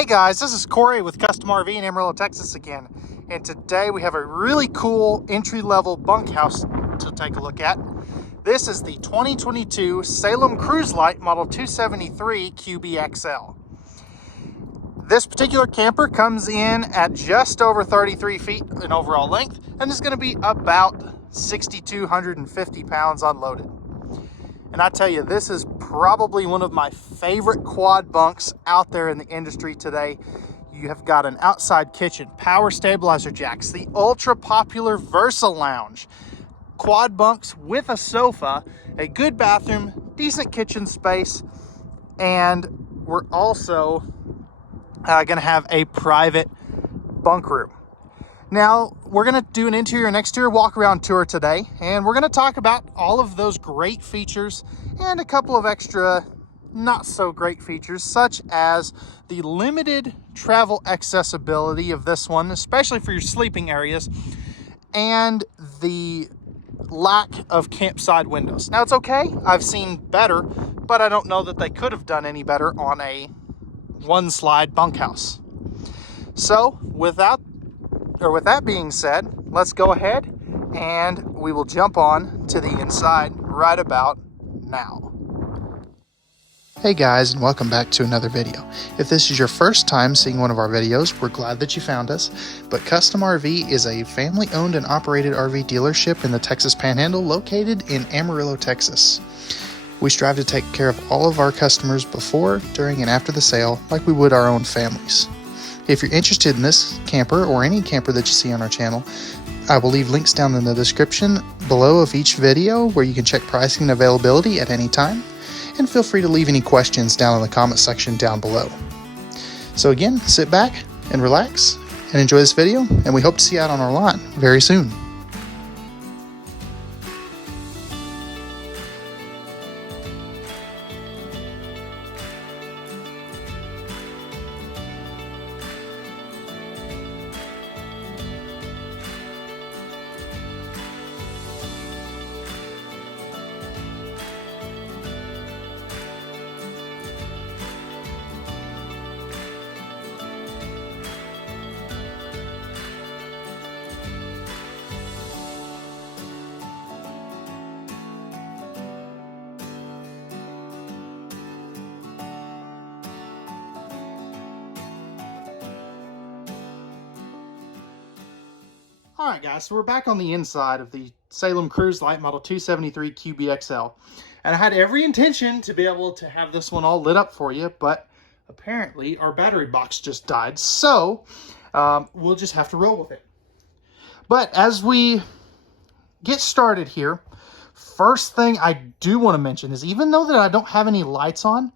Hey guys, this is Corey with Custom RV in Amarillo, Texas again. And today we have a really cool entry-level bunkhouse to take a look at. This is the 2022 Salem Cruise Lite Model 273QBXL. This particular camper comes in at just over 33 feet in overall length and is going to be about 6,250 pounds unloaded. And I tell you, this is probably one of my favorite quad bunks out there in the industry today. You have got an outside kitchen, power stabilizer jacks, the ultra popular Versa Lounge, quad bunks with a sofa, a good bathroom, decent kitchen space, and we're also going to have a private bunk room. Now, we're going to do an interior and exterior walk around tour today, and we're going to talk about all of those great features and a couple of extra not so great features, such as the limited travel accessibility of this one, especially for your sleeping areas, and the lack of campsite windows. Now, it's okay. I've seen better, but I don't know that they could have done any better on a one-slide bunkhouse. So, with that being said, let's go ahead and we will jump on to the inside right about now. Hey guys, and welcome back to another video. If this is your first time seeing one of our videos, we're glad that you found us. But Custom RV is a family-owned and operated RV dealership in the Texas Panhandle located in Amarillo, Texas. We strive to take care of all of our customers before, during, and after the sale like we would our own families. If you're interested in this camper or any camper that you see on our channel, I will leave links down in the description below of each video where you can check pricing and availability at any time. And feel free to leave any questions down in the comment section down below. So again, sit back and relax and enjoy this video, and we hope to see you out on our lot very soon. Alright guys, so we're back on the inside of the Salem Cruise Lite Model 273QBXL. And I had every intention to be able to have this one all lit up for you, but apparently our battery box just died, so we'll just have to roll with it. But as we get started here, first thing I do want to mention is, even though that I don't have any lights on,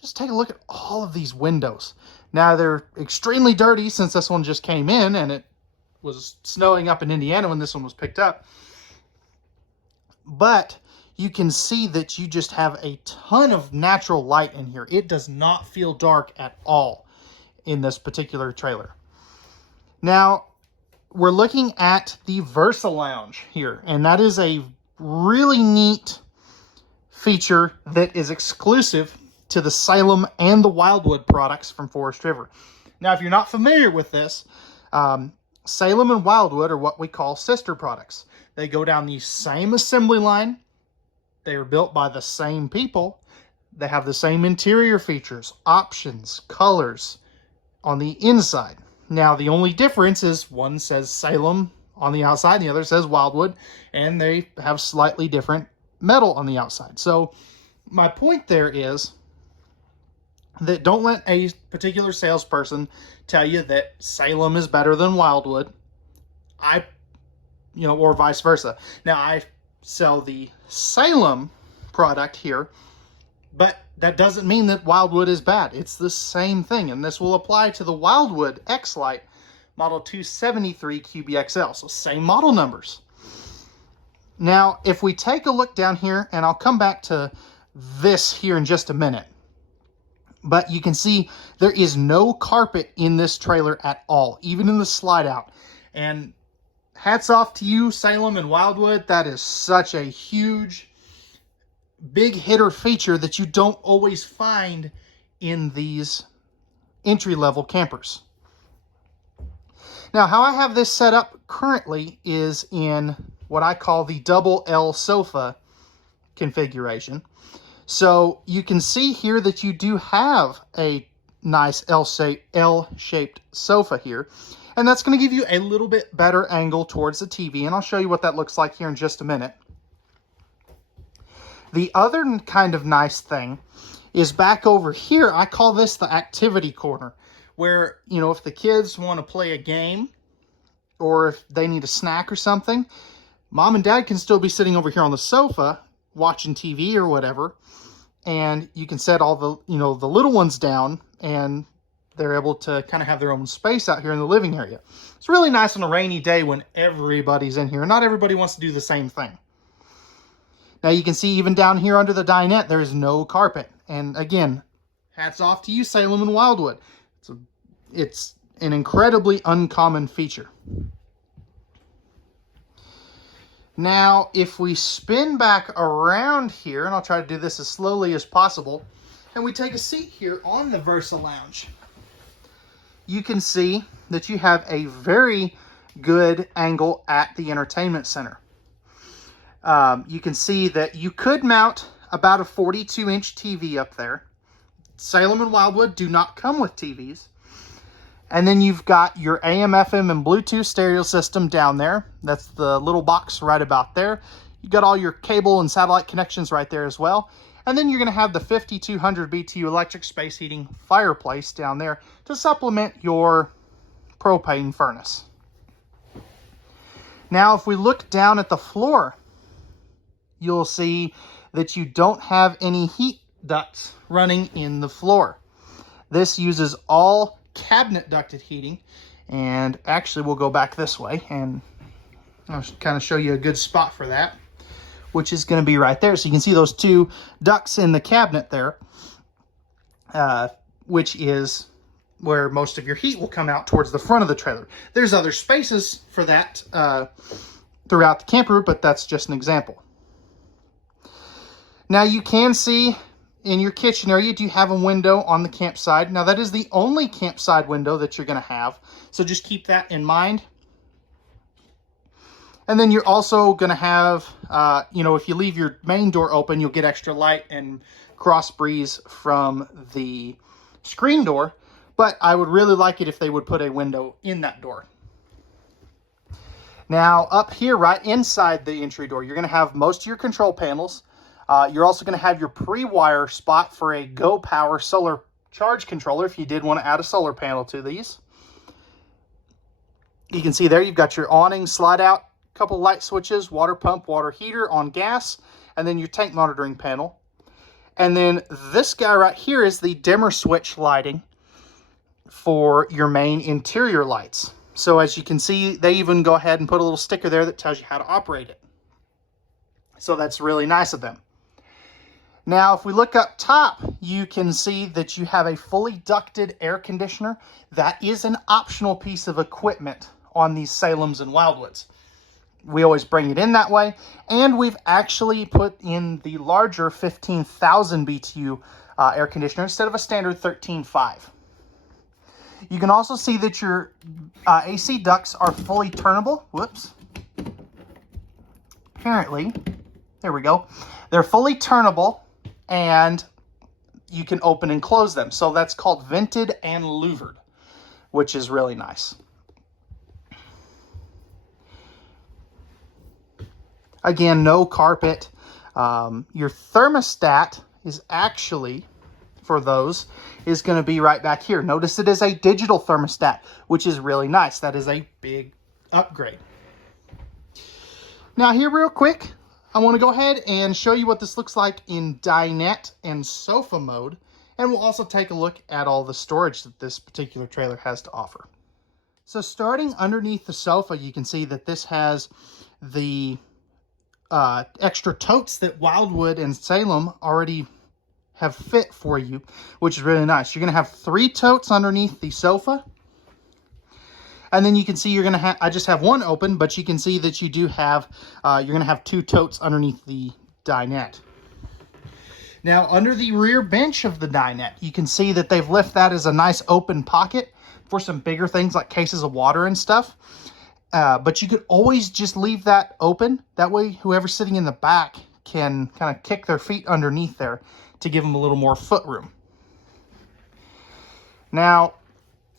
just take a look at all of these windows. Now, they're extremely dirty since this one just came in, and it was snowing up in Indiana when this one was picked up. But you can see that you just have a ton of natural light in here. It does not feel dark at all in this particular trailer. Now, we're looking at the Versa Lounge here, and that is a really neat feature that is exclusive to the Salem and the Wildwood products from Forest River. Now, if you're not familiar with this, Salem and Wildwood are what we call sister products. They go down the same assembly line. They are built by the same people. They have the same interior features, options, colors on the inside. Now, the only difference is one says Salem on the outside, and the other says Wildwood, and they have slightly different metal on the outside. So my point there is that don't let a particular salesperson tell you that Salem is better than Wildwood. Or vice versa. Now, I sell the Salem product here, but that doesn't mean that Wildwood is bad. It's the same thing, and this will apply to the Wildwood X-Lite Model 273QBXL. So same model numbers. Now, if we take a look down here, and I'll come back to this here in just a minute, but you can see there is no carpet in this trailer at all, even in the slide out. And hats off to you, Salem and Wildwood. That is such a huge, big hitter feature that you don't always find in these entry-level campers. Now, how I have this set up currently is in what I call the double L sofa configuration. So you can see here that you do have a nice L-shaped sofa here. And that's going to give you a little bit better angle towards the TV. And I'll show you what that looks like here in just a minute. The other kind of nice thing is back over here. I call this the activity corner, where, you know, if the kids want to play a game or if they need a snack or something, mom and dad can still be sitting over here on the sofa watching TV or whatever. And you can set all the, you know, the little ones down and they're able to kind of have their own space out here in the living area. It's really nice on a rainy day when everybody's in here. Not everybody wants to do the same thing. Now you can see even down here under the dinette, there's no carpet. And again, hats off to you, Salem and Wildwood. It's an incredibly uncommon feature. Now, if we spin back around here, and I'll try to do this as slowly as possible, and we take a seat here on the Versa Lounge, you can see that you have a very good angle at the entertainment center. You can see that you could mount about a 42-inch TV up there. Salem and Wildwood do not come with TVs. And then you've got your AM, FM, and Bluetooth stereo system down there. That's the little box right about there. You've got all your cable and satellite connections right there as well. And then you're going to have the 5200 BTU electric space heating fireplace down there to supplement your propane furnace. Now, if we look down at the floor, you'll see that you don't have any heat ducts running in the floor. This uses all cabinet ducted heating, and actually we'll go back this way and I'll kind of show you a good spot for that, which is going to be right there. So you can see those two ducts in the cabinet there, which is where most of your heat will come out towards the front of the trailer. There's other spaces for that throughout the camper, but that's just an example. Now you can see in your kitchen area, you do have a window on the campsite. Now that is the only campsite window that you're going to have, so just keep that in mind. And then you're also going to have, you know, if you leave your main door open, you'll get extra light and cross breeze from the screen door. But I would really like it if they would put a window in that door. Now up here, right inside the entry door, you're going to have most of your control panels. You're also going to have your pre-wire spot for a Go Power solar charge controller if you did want to add a solar panel to these. You can see there you've got your awning, slide out, couple light switches, water pump, water heater on gas, and then your tank monitoring panel. And then this guy right here is the dimmer switch lighting for your main interior lights. So as you can see, they even go ahead and put a little sticker there that tells you how to operate it. So that's really nice of them. Now, if we look up top, you can see that you have a fully ducted air conditioner. That is an optional piece of equipment on these Salems and Wildwoods. We always bring it in that way. And we've actually put in the larger 15,000 BTU air conditioner instead of a standard 13.5. You can also see that your AC ducts are fully turnable. Whoops. Apparently, there we go. They're fully turnable, and you can open and close them. So that's called vented and louvered, which is really nice. Again, no carpet. Your thermostat is actually, for those, is going to be right back here. Notice it is a digital thermostat, which is really nice. That is a big upgrade. Now here real quick, I want to go ahead and show you what this looks like in dinette and sofa mode. And we'll also take a look at all the storage that this particular trailer has to offer. So starting underneath the sofa, you can see that this has the extra totes that Wildwood and Salem already have fit for you, which is really nice. You're going to have 3 totes underneath the sofa. And then you can see you're going to have, I just have one open, but you can see that you do have, you're going to have 2 totes underneath the dinette. Now, under the rear bench of the dinette, you can see that they've left that as a nice open pocket for some bigger things like cases of water and stuff. But you could always just leave that open. That way, whoever's sitting in the back can kind of kick their feet underneath there to give them a little more foot room. Now,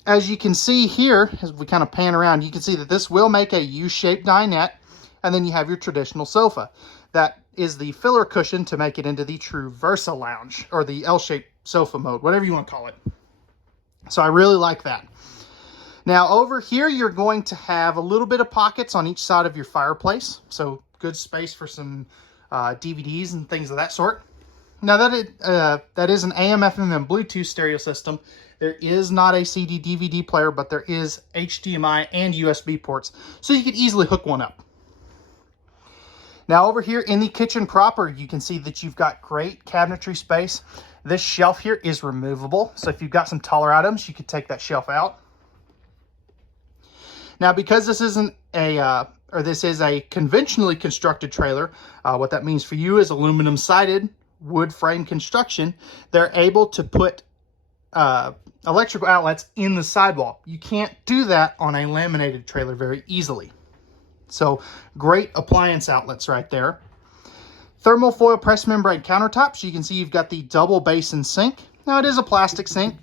as you can see here, as we kind of pan around, you can see that this will make a U-shaped dinette, and then you have your traditional sofa. That is the filler cushion to make it into the true Versa Lounge, or the L-shaped sofa mode, whatever you want to call it. So I really like that. Now over here, you're going to have a little bit of pockets on each side of your fireplace. So good space for some DVDs and things of that sort. Now that is an AM, FM, and Bluetooth stereo system. There is not a CD DVD player, but there is HDMI and USB ports. So you could easily hook one up. Now over here in the kitchen proper, you can see that you've got great cabinetry space. This shelf here is removable. So if you've got some taller items, you could take that shelf out. Now, because this isn't this is a conventionally constructed trailer, what that means for you is aluminum sided wood frame construction. They're able to put electrical outlets in the sidewall. You can't do that on a laminated trailer very easily. So great appliance outlets right there. Thermal foil press membrane countertops. You can see you've got the double basin sink. Now it is a plastic sink.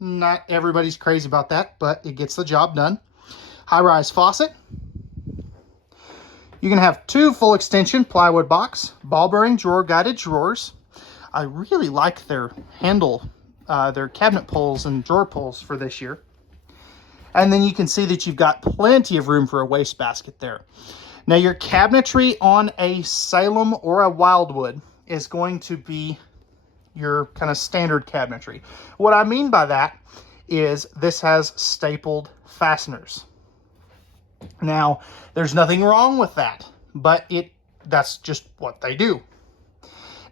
Not everybody's crazy about that, but it gets the job done. High-rise faucet. You can have 2 full extension plywood box, ball bearing drawer guided drawers. I really like their handle, their cabinet pulls and drawer pulls for this year. And then you can see that you've got plenty of room for a wastebasket there. Now your cabinetry on a Salem or a Wildwood is going to be your kind of standard cabinetry. What I mean by that is this has stapled fasteners. Now, there's nothing wrong with that, but that's just what they do.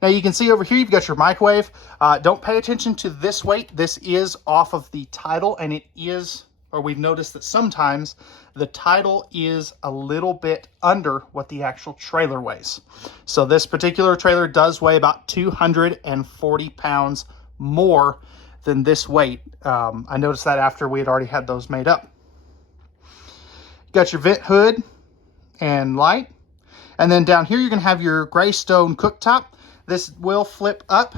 Now you can see over here, you've got your microwave. Don't pay attention to this weight. This is off of the Tidal, and it is, or we've noticed that sometimes the Tidal is a little bit under what the actual trailer weighs. So this particular trailer does weigh about 240 pounds more than this weight. I noticed that after we had already had those made up. Got your vent hood and light. And then down here, you're going to have your gray stone cooktop. This will flip up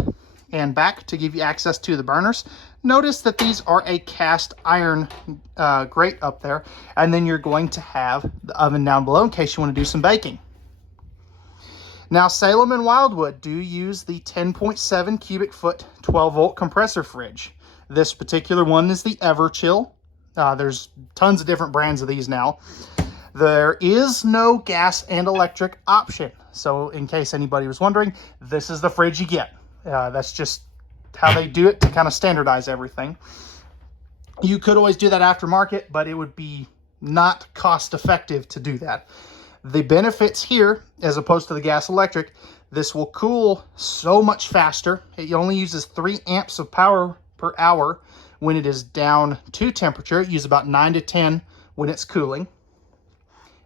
and back to give you access to the burners. Notice that these are a cast iron grate up there. And then you're going to have the oven down below in case you want to do some baking. Now, Salem and Wildwood do use the 10.7 cubic foot 12 volt compressor fridge. This particular one is the Everchill. There's tons of different brands of these now. There is no gas and electric option. So in case anybody was wondering, this is the fridge you get. That's just how they do it to kind of standardize everything. You could always do that aftermarket, but it would be not cost effective to do that. The benefits here, as opposed to the gas electric, this will cool so much faster. It only uses 3 amps of power per hour when it is down to temperature. It uses about 9 to 10 when it's cooling.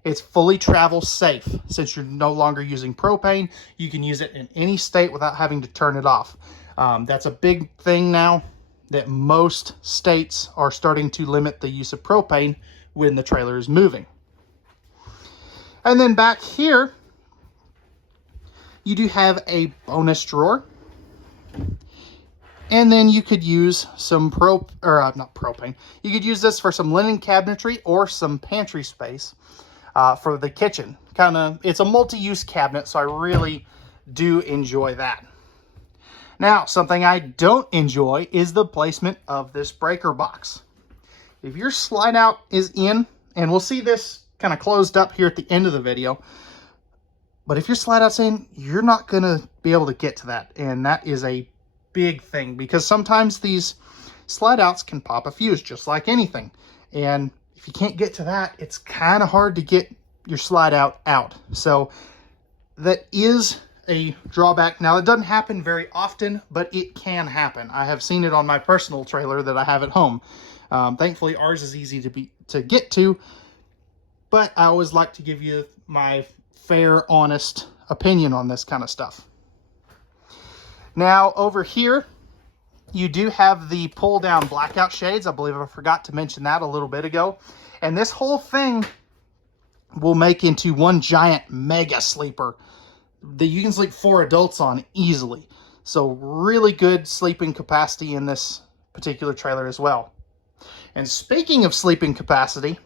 It's fully travel safe. Since you're no longer using propane, you can use it in any state without having to turn it off. That's a big thing now, that most states are starting to limit the use of propane when the trailer is moving. And then back here, you do have a bonus drawer. And then you could use some not propane. You could use this for some linen cabinetry or some pantry space for the kitchen. It's a multi-use cabinet, so I really do enjoy that. Now, something I don't enjoy is the placement of this breaker box. If your slide out is in, and we'll see this kind of closed up here at the end of the video, but if your slide out's in, you're not going to be able to get to that. And that is a big thing, because sometimes these slide outs can pop a fuse just like anything. And if you can't get to that, it's kind of hard to get your slide out. So that is a drawback. Now, it doesn't happen very often, but it can happen. I have seen it on my personal trailer that I have at home. Thankfully, ours is easy to get to, but I always like to give you my fair, honest opinion on this kind of stuff. Now over here, you do have the pull down blackout shades. I believe I forgot to mention that a little bit ago. And this whole thing will make into one giant mega sleeper that you can sleep 4 adults on easily. So really good sleeping capacity in this particular trailer as well. And speaking of sleeping capacity,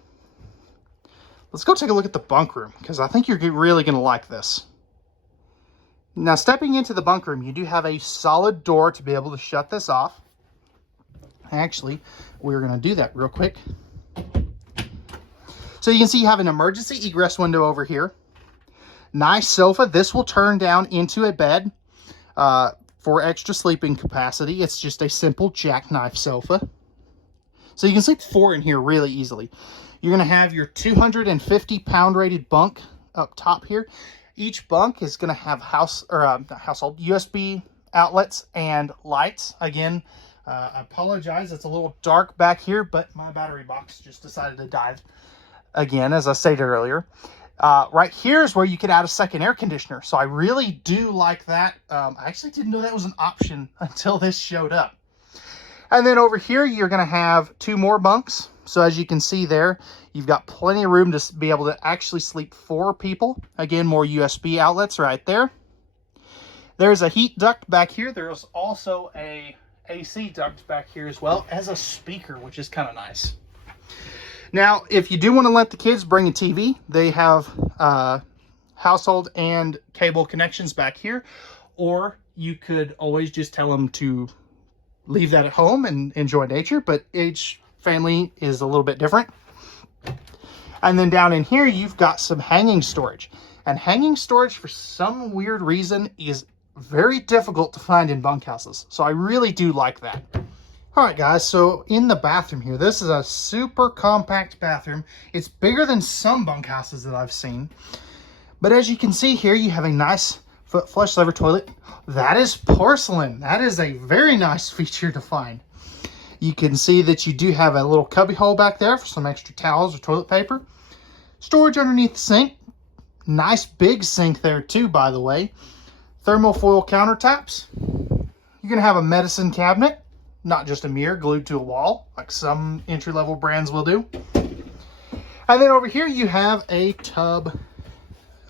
let's go take a look at the bunk room, because I think you're really going to like this. Now, stepping into the bunk room, you do have a solid door to be able to shut this off. Actually, we're going to do that real quick. So you can see you have an emergency egress window over here. Nice sofa. This will turn down into a bed for extra sleeping capacity. It's just a simple jackknife sofa. So you can sleep 4 in here really easily. You're going to have your 250-pound rated bunk up top here. Each bunk is going to have household USB outlets and lights. Again, I apologize, it's a little dark back here, but my battery box just decided to die again, as I stated earlier. Right here is where you could add a second air conditioner. So I really do like that. I actually didn't know that was an option until this showed up. And then over here, you're going to have 2 more bunks. So as you can see there, you've got plenty of room to be able to actually sleep 4 people. Again, more USB outlets right there. There's a heat duct back here. There's also a AC duct back here as well as a speaker, which is kind of nice. Now, if you do want to let the kids bring a TV, they have household and cable connections back here. Or you could always just tell them to leave that at home and enjoy nature, but each family is a little bit different. And then down in here, you've got some hanging storage. And hanging storage, for some weird reason, is very difficult to find in bunkhouses. So I really do like that. All right, guys, so in the bathroom here, this is a super compact bathroom. It's bigger than some bunkhouses that I've seen. But as you can see here, you have a nice foot flush lever toilet. That is porcelain. That is a very nice feature to find. You can see that you do have a little cubby hole back there for some extra towels or toilet paper. Storage underneath the sink. Nice big sink there too, by the way. Thermofoil countertops. You're going to have a medicine cabinet, not just a mirror glued to a wall, like some entry-level brands will do. And then over here you have a tub,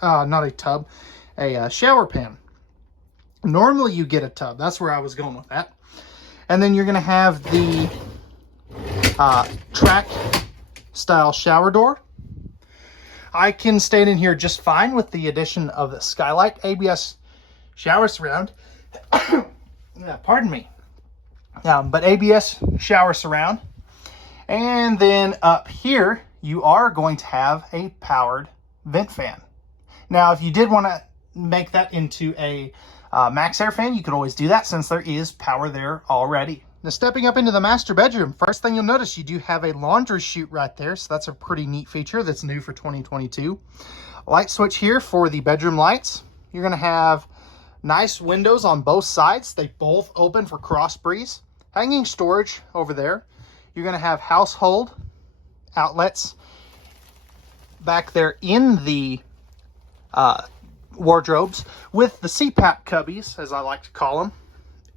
a shower pan. Normally you get a tub. That's where I was going with that. And then you're going to have the track style shower door. I can stand in here just fine with the addition of the skylight ABS shower surround. Yeah, pardon me. But ABS shower surround. And then up here, you are going to have a powered vent fan. Now, if you did want to make that into a max air fan, you could always do that since there is power there already. Now, stepping up into the master bedroom, first thing you'll notice, you do have a laundry chute right there. So that's a pretty neat feature that's new for 2022. Light switch here for the bedroom lights. You're going to have nice windows on both sides. They both open for cross breeze. Hanging storage over there. You're going to have household outlets back there in the wardrobes with the CPAP cubbies, as I like to call them,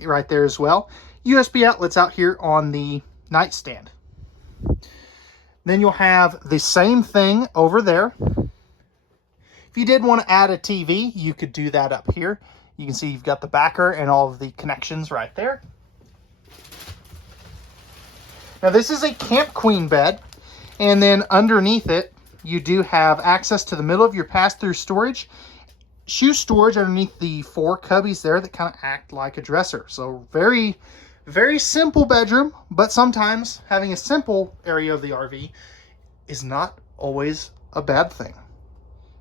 right there as well. USB outlets out here on the nightstand. Then you'll have the same thing over there. If you did want to add a TV, you could do that up here. You can see you've got the backer and all of the connections right there. Now this is a Camp Queen bed, and then underneath it, you do have access to the middle of your pass-through storage, shoe storage underneath the 4 cubbies there that kind of act like a dresser. So very, very simple bedroom, but sometimes having a simple area of the RV is not always a bad thing.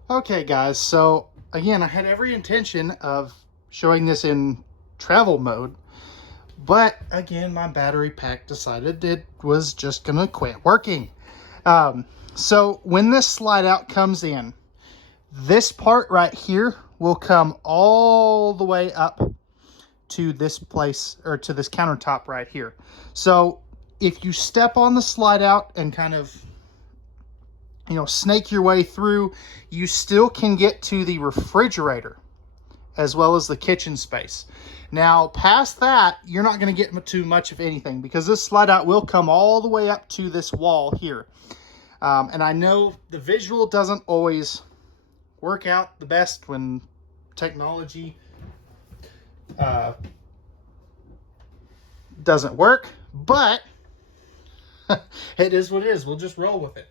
Okay guys, so again, I had every intention of showing this in travel mode, but again, my battery pack decided it was just gonna quit working. So when this slide out comes in, this part right here will come all the way up to this place, or to this countertop right here. So if you step on the slide out and kind of, snake your way through, you still can get to the refrigerator. as well as the kitchen space. Now, past that, you're not going to get too much of anything because this slide out will come all the way up to this wall here. And I know the visual doesn't always work out the best when technology doesn't work, but it is what it is. We'll just roll with it.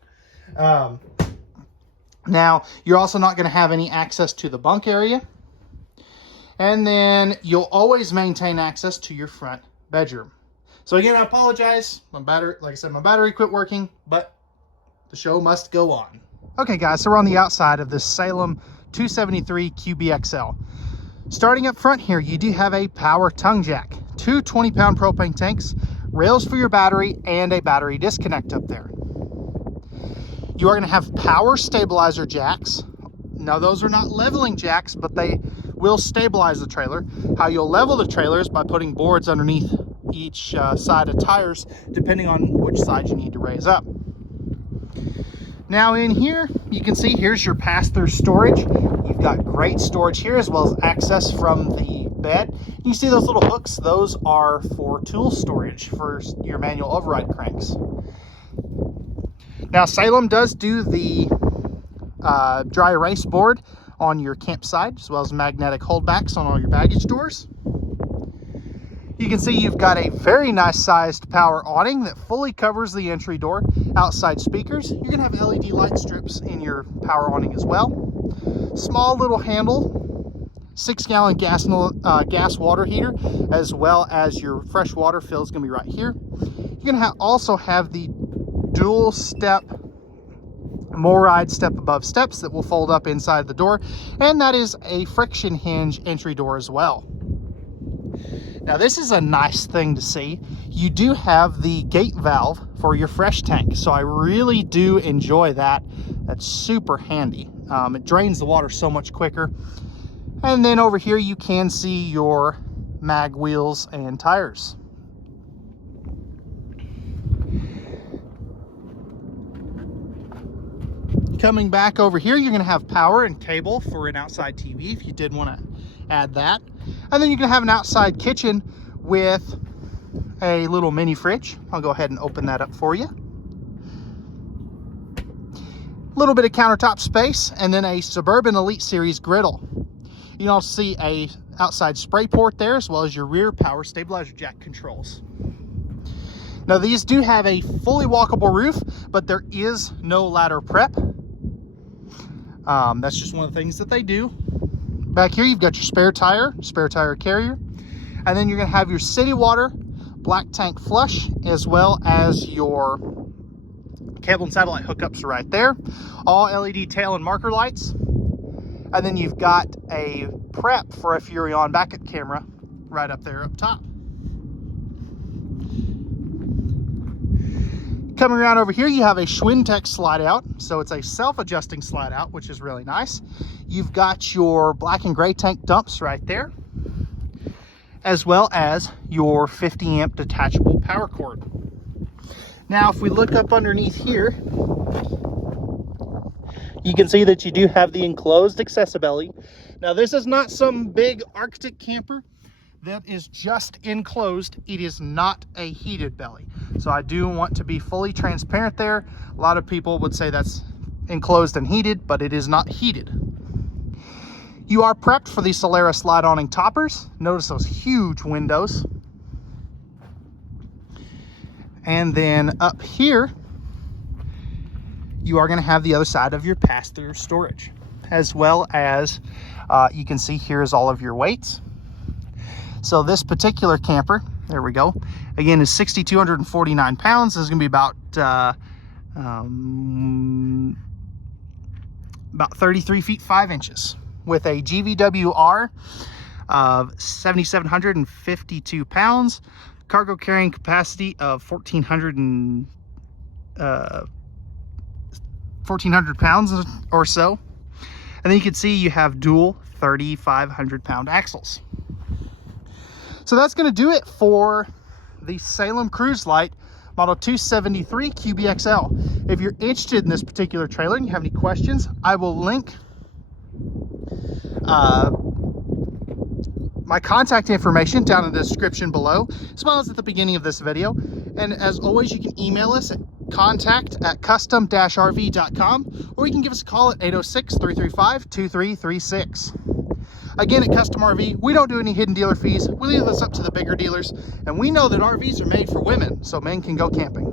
Now, you're also not going to have any access to the bunk area. And then you'll always maintain access to your front bedroom. So again, I apologize. Like I said, my battery quit working, but the show must go on. Okay guys, so we're on the outside of this Salem 273QBXL. Starting up front here, you do have a power tongue jack, two 20-pound propane tanks, rails for your battery, and a battery disconnect up there. You are going to have power stabilizer jacks. Now those are not leveling jacks, but they will stabilize the trailer. How you'll level the trailer is by putting boards underneath each side of tires, depending on which side you need to raise up. Now in here, you can see here's your pass-through storage. You've got great storage here, as well as access from the bed. You see those little hooks? Those are for tool storage for your manual override cranks. Now Salem does do the dry erase board on your campsite, as well as magnetic holdbacks on all your baggage doors. You can see you've got a very nice sized power awning that fully covers the entry door, outside speakers. You're going to have LED light strips in your power awning as well. Small little handle, 6-gallon gas water heater, as well as your fresh water fill is going to be right here. You're going to also have the dual step MORryde step above steps that will fold up inside the door, and that is a friction hinge entry door as well. Now this is a nice thing to see. You do have the gate valve for your fresh tank, so I really do enjoy that. That's super handy. It drains the water so much quicker. And then over here you can see your mag wheels and tires. Coming back over here, you're going to have power and cable for an outside TV if you did want to add that. And then you're going to have an outside kitchen with a little mini fridge. I'll go ahead and open that up for you. A little bit of countertop space, and then a Suburban Elite Series griddle. You can also see a outside spray port there, as well as your rear power stabilizer jack controls. Now these do have a fully walkable roof, but there is no ladder prep. That's just one of the things that they do. Back here, you've got your spare tire carrier. And then you're going to have your city water, black tank flush, as well as your cable and satellite hookups right there. All LED tail and marker lights. And then you've got a prep for a Furrion backup camera right up there up top. Coming around over here, you have a Schwintek slide out. So it's a self-adjusting slide out, which is really nice. You've got your black and gray tank dumps right there, as well as your 50 amp detachable power cord. Now, if we look up underneath here, you can see that you do have the enclosed accessibility. Now, this is not some big Arctic camper. That is just enclosed. It is not a heated belly. So I do want to be fully transparent there. A lot of people would say that's enclosed and heated, but it is not heated. You are prepped for the Solera slide awning toppers. Notice those huge windows. And then up here, you are going to have the other side of your pass-through storage, as well as you can see here is all of your weights. So this particular camper, there we go, again is 6,249 pounds. This is going to be about 33 feet 5 inches with a GVWR of 7,752 pounds, cargo carrying capacity of 1,400 pounds or so. And then you can see you have dual 3,500 pound axles. So that's going to do it for the Salem Cruise Lite model 273 QBXL. If you're interested in this particular trailer and you have any questions, I will link my contact information down in the description below, as well as at the beginning of this video. And as always, you can email us at contact@custom-rv.com, or you can give us a call at 806-335-2336. Again, at Custom RV, we don't do any hidden dealer fees. We leave this up to the bigger dealers, and we know that RVs are made for women, so men can go camping.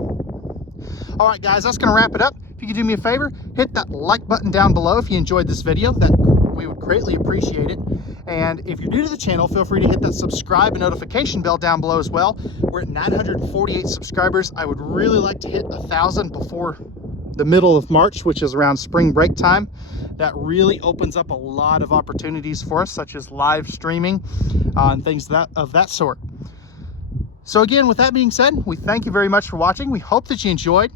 All right, guys, that's gonna wrap it up. If you could do me a favor, hit that like button down below if you enjoyed this video. That we would greatly appreciate it. And if you're new to the channel, feel free to hit that subscribe and notification bell down below as well. We're at 948 subscribers. I would really like to hit 1,000 before the middle of March, which is around spring break time. That really opens up a lot of opportunities for us, such as live streaming and things of that sort. So again, with that being said, we thank you very much for watching. We hope that you enjoyed.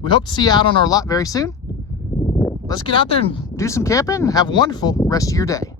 We hope to see you out on our lot very soon. Let's get out there and do some camping and have a wonderful rest of your day.